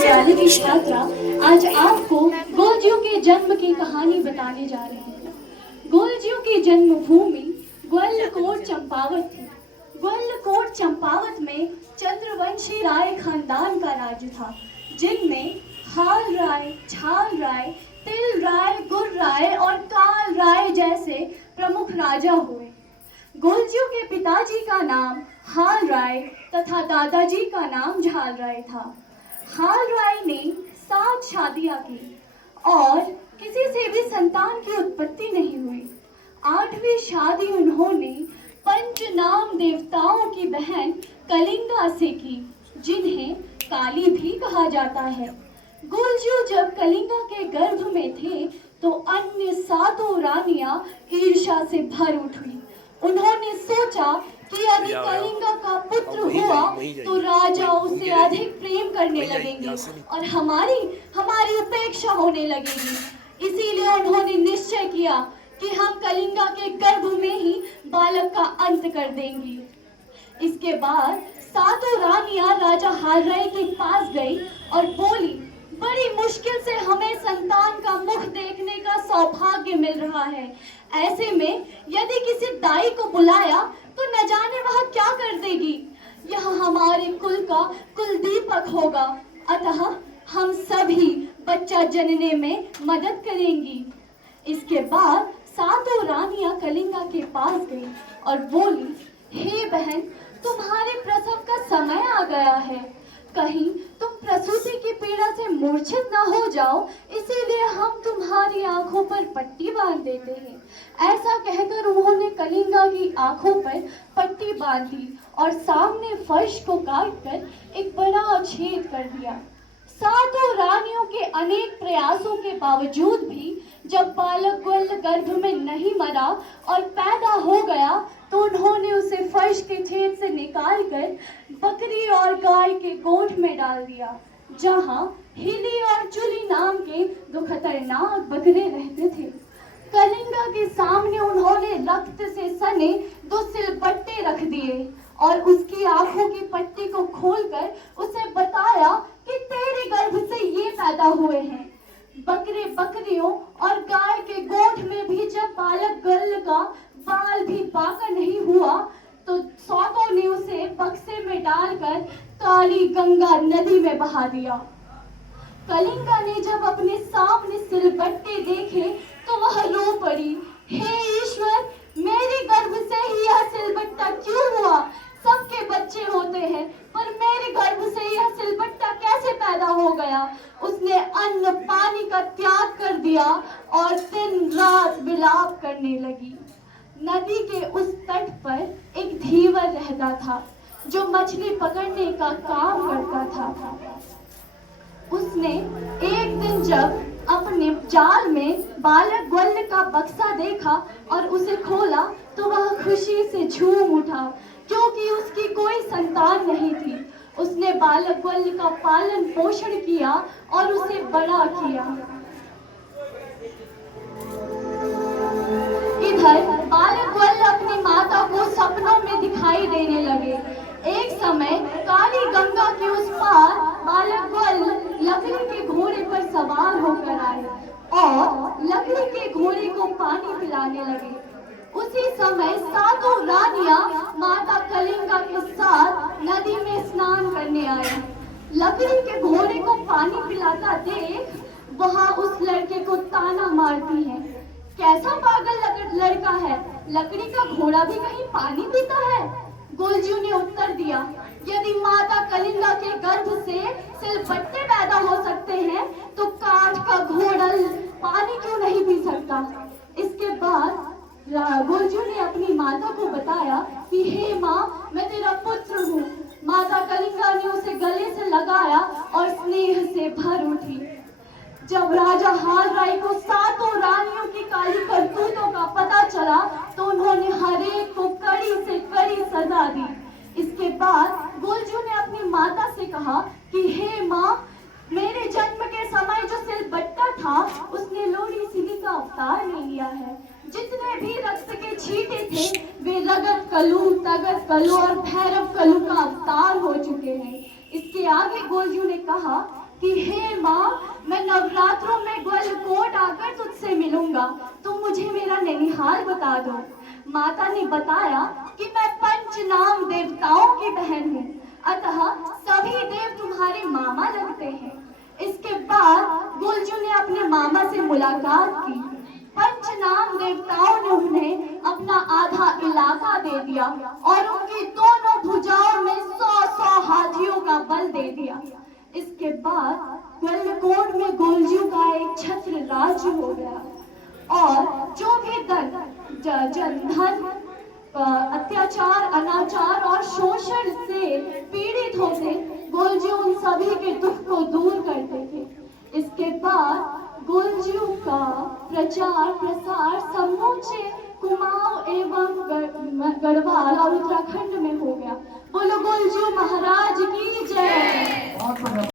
विद्यालय की छात्रा आज आपको गोलजियों के जन्म की कहानी बताने जा रही है। गोलजियों की जन्मभूमि ग्वालियर चंपावत थी। ग्वालियर चंपावत में चंद्रवंशी राय खानदान का राज्य था, जिनमें हाल राय, छाल राय, तिल राय, गुर राय और काल राय जैसे प्रमुख राजा हुए। गोलजियों के पिताजी का नाम हाल राय तथा दादाजी का नाम झाल राय था। हाल राय ने 7 शादियां की और किसी से भी संतान की उत्पत्ति नहीं हुई। 8वीं शादी उन्होंने पंचनाम देवताओं की बहन कलिंगा से की, जिन्हें काली भी कहा जाता है। गोलजियों जब कलिंगा के गर्भ में थे तो अन्य 7 रानियां ईर्ष्या से भर उठी। उन्होंने सोचा कि यदि कलिंगा का पुत्र हुआ तो राजा उसे अधिक प्रेम करने लगेंगे और हमारी उपेक्षा होने लगेगी। इसीलिए उन्होंने निश्चय किया कि हम कलिंगा के गर्भ में ही बालक का अंत कर देंगी। इसके बाद 7 रानियां राजा हाल राय के पास गई और बोली, बड़ी मुश्किल से हमें संतान का मुख देखने का सौभाग्य मिल रहा है। ऐसे में यदि किसी दाई को बुलाया तो न जाने वह क्या कर देगी। यह हमारे कुल का कुलदीपक होगा, अतः हम सभी बच्चा जनने में मदद करेंगी। इसके बाद 7 रानियां कलिंगा के पास गई और बोली, हे बहन, तुम्हारे प्रसव का समय आ गया है। कहीं तुम प्रसूति की पीड़ा से मूर्छित न हो जाओ, इसीलिए हम तुम्हारी आंखों पर पट्टी बांध देते हैं। ऐसा कहकर उन्होंने कलिंगा की आंखों पर पट्टी बांध दी और सामने फर्श को काटकर एक बड़ा छेद कर दिया। 7 रानियों के अनेक प्रयासों के बावजूद भी जब बालक गर्भ में नहीं मरा और पैदा हो गया तो उन्होंने उसे फर्श के छेद से निकालकर बकरी और गाय के गोठ में डाल दिया, जहां हिली और चुली नाम के 2 खतरनाक बकरे रहते थे। कलिंगा के सामने उन्होंने रक्त से सने 2 सिलबट्टे रख दिए और उसकी आंखों की पट्टी को खोलकर उसे बताया कि तेरे गर्भ से ये पैदा हुए हैं। बकरे बकरियों और गाय के गोठ में भी जब बालक गर्ल का बाल भी बाका नहीं हुआ तो 7 ने उसे बक्से में डालकर काली गंगा नदी में बहा दिया। कलिंगा ने जब अपने सामने सिलबट्टे देखे तो वह रो पड़ी, हे ईश्वर, मेरे गर्भ से ही यह सिलबट्टा क्यों हुआ? सबके बच्चे होते हैं, पर मेरे गर्भ से यह सिलबट्टा कैसे पैदा हो गया? उसने अन्न पानी का त्याग कर दिया और दिन रात विलाप करने लगी। नदी के उस तट पर एक धीवर रहता था जो मछली पकड़ने का काम करता था। उसने एक दिन जब अपने जाल में बालक ग्वाल का बक्सा देखा और उसे खोला तो वह खुशी से झूम उठा, क्योंकि उसकी कोई संतान नहीं थी। उसने बालक ग्वाल का पालन पोषण किया और उसे बड़ा किया। इधर बालक ग्वाल अपनी माता को सपनों में दिखाई देने लगे। एक समय काली गंगा के उस पार बालक ग्वाल लकड़ी के घोड़े पर सवार होकर आए और लकड़ी के घोड़े को पानी पिलाने लगे। उसी समय 7 रानियां माता कलिंगा के साथ नदी में स्नान करने आई। लकड़ी के घोड़े को पानी पिलाता देख वहां उस लड़के को ताना मारती हैं, कैसा पागल लड़का है, लकड़ी का घोड़ा भी कहीं पानी पीता है? गोलजियों ने उत्तर दिया, यदि माता कलिंगा के गर्भ से सिलबट्टे पैदा हो सकते हैं तो काठ का घोड़ा पानी क्यों नहीं पी सकता? इसके बाद गोलजियों ने अपनी माता को बताया कि हे माँ, मैं तेरा पुत्र हूँ। माता कलिंगा ने उसे गले से लगाया और स्नेह से भर उठी। जब राजा हाल राय को 7 रानियों की काली करतूतों का पता चला तो उन्होंने हर एक को कड़ी से कड़ी सजा दी। इसके बाद गोलजियों ने अपनी माता से कहा कि हे माँ, मेरे जन्म के समय जो सिलबट्टा था उसने लोड़ी सिली का अवतार ले लिया है। जितने भी रक्त के छींटे थे वे रगत कलू, तगत कलू और भैरव कलू का अवतार हो चुके हैं। इसके आगे गोलजियों ने कहा कि हे माँ, मैं नवरात्रों में ग्वालकोट आकर तुझसे मिलूंगा, तुम मुझे मेरा ननिहाल बता दो। माता ने बताया कि मैं पंचनाम देवताओं की बहन हूँ, अतः सभी देव तुम्हारे मामा लगते हैं। इसके बाद गुलजू ने अपने मामा से मुलाकात की। पंचनाम देवताओं ने उन्हें अपना आधा इलाका दे दिया और उनकी दोनों भुजाओं में 100-100 हाथियों का बल दे दिया। इसके बाद गलकोट में गुलजू का एक छत्र राज्य हो गया और जो भी जनधन अत्याचार, अनाचार और शोषण से पीड़ित होते, गुलजू उन सभी के दुख को दूर करते थे। इसके बाद गुलजू का प्रचार प्रसार समूचे कुमाऊं एवं गढ़वाल और उत्तराखंड में हो गया। बोलो गुलजू महाराज की जय।